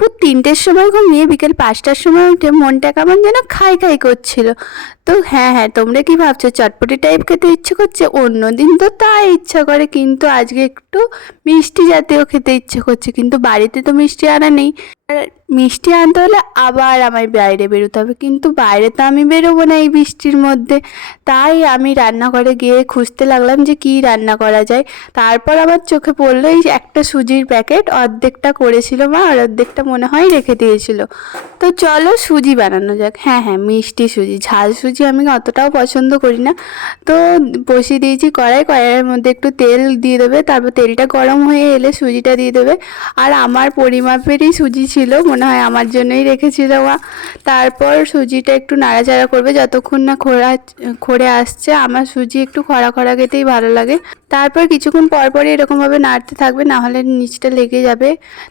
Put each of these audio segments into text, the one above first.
পুরো 3টের সময় ঘুমিয়ে বিকেল 5টার সময় উঠে মনটা কেমন যেন খাই খাই করছিল। তো হ্যাঁ, তোমরা কি ভাবছো চটপটি টাইপ খেতে ইচ্ছে করছে? অন্য দিন তো তাই ইচ্ছা করে, কিন্তু আজকে একটু মিষ্টি জাতীয় খেতে ইচ্ছে করছে, কিন্তু বাড়িতে তো মিষ্টি আনা নেই। আর মিষ্টি আনতে হলে আবার আমায় বাইরে বেরোতে হবে, কিন্তু বাইরে তো আমি বেরোবো না এই বৃষ্টির মধ্যে। তাই আমি রান্নাঘরে গিয়ে খুঁজতে লাগলাম যে কি রান্না করা যায়। তারপর আমার চোখে পড়লো এই একটা সুজির প্যাকেট, অর্ধেকটা করেছিল মা আর অর্ধেকটা মনে হয় রেখে দিয়েছিল। তো চলো সুজি বানানো যাক। হ্যাঁ, মিষ্টি সুজি, ঝাল সুজি আমি অতটাও পছন্দ করি না। তো বসিয়ে দিয়েছি কড়াইয়ের মধ্যে একটু তেল দিয়ে দেবে, তারপর তেলটা গরম হয়ে এলে সুজিটা দিয়ে দেবে। আর আমার পরিমাপেরই সুজি ছিল, মনে হয় আমার জন্যই রেখেছিল মা। তারপর সুজিটা একটু নাড়াচাড়া করবে যতক্ষণ না খড়ে আসছে। আমার সুজি একটু খরা খরা খেতেই ভালো লাগে। তারপর কিছুক্ষণ পরপরই এরকমভাবে নাড়তে থাকবে, নাহলে নিচটা লেগে যাবে।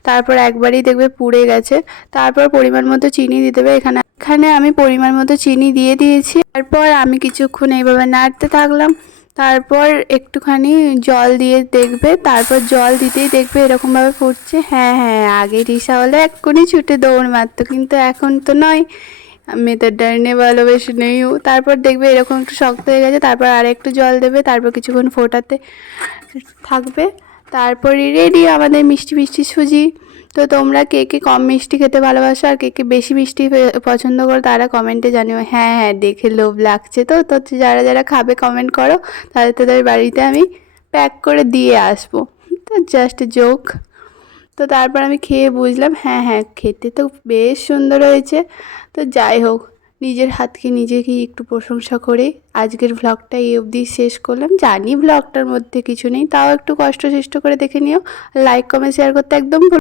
তারপর একবারেই দেখবে পুড়ে গেছে। তারপর পরিমাণ মতো চিনি দিতে হবে। এখানে আমি পরিমাণ মতো চিনি দিয়ে দিয়েছি। তারপর আমি কিছুক্ষণ এইভাবে নাড়তে থাকলাম। তারপর একটুখানি জল দিয়ে দেখবে, তারপর জল দিতেই দেখবে এরকমভাবে ফুটছে। হ্যাঁ, আগে রিসা হলে এক্ষুনি ছুটে দৌড় মারতো, কিন্তু এখন তো নয়। আমি তো ডরনে ভালোবেসে নেই। তারপর দেখবে এরকম একটু শক্ত হয়ে গেছে, তারপর আর একটু জল দেবে, তারপর কিছুক্ষণ ফোটাতে থাকবে। তারপরে রেডি আমাদের মিষ্টি মিষ্টি সুজি। তো তোমরা কে কে কম মিষ্টি খেতে ভালোবাসো আর কে কে বেশি মিষ্টি পছন্দ করো তারা কমেন্টে জানিও। হ্যাঁ, দেখে লোভ লাগছে। তো তো যারা যারা খাবে কমেন্ট করো, তাদের বাড়িতে আমি প্যাক করে দিয়ে আসবো। তো জাস্ট জোক। তো তারপর আমি খেয়ে বুঝলাম হ্যাঁ, খেতে তো বেশ সুন্দর হয়েছে। তো যাই হোক, নিজের হাতকে নিজেকেই একটু প্রশংসা করে আজকের ভ্লগটা এই অবধি শেষ করলাম। জানি ভ্লগটার মধ্যে কিছু নেই, তাও একটু কষ্ট করে দেখে নিও। লাইক কমেন্ট শেয়ার করতে একদম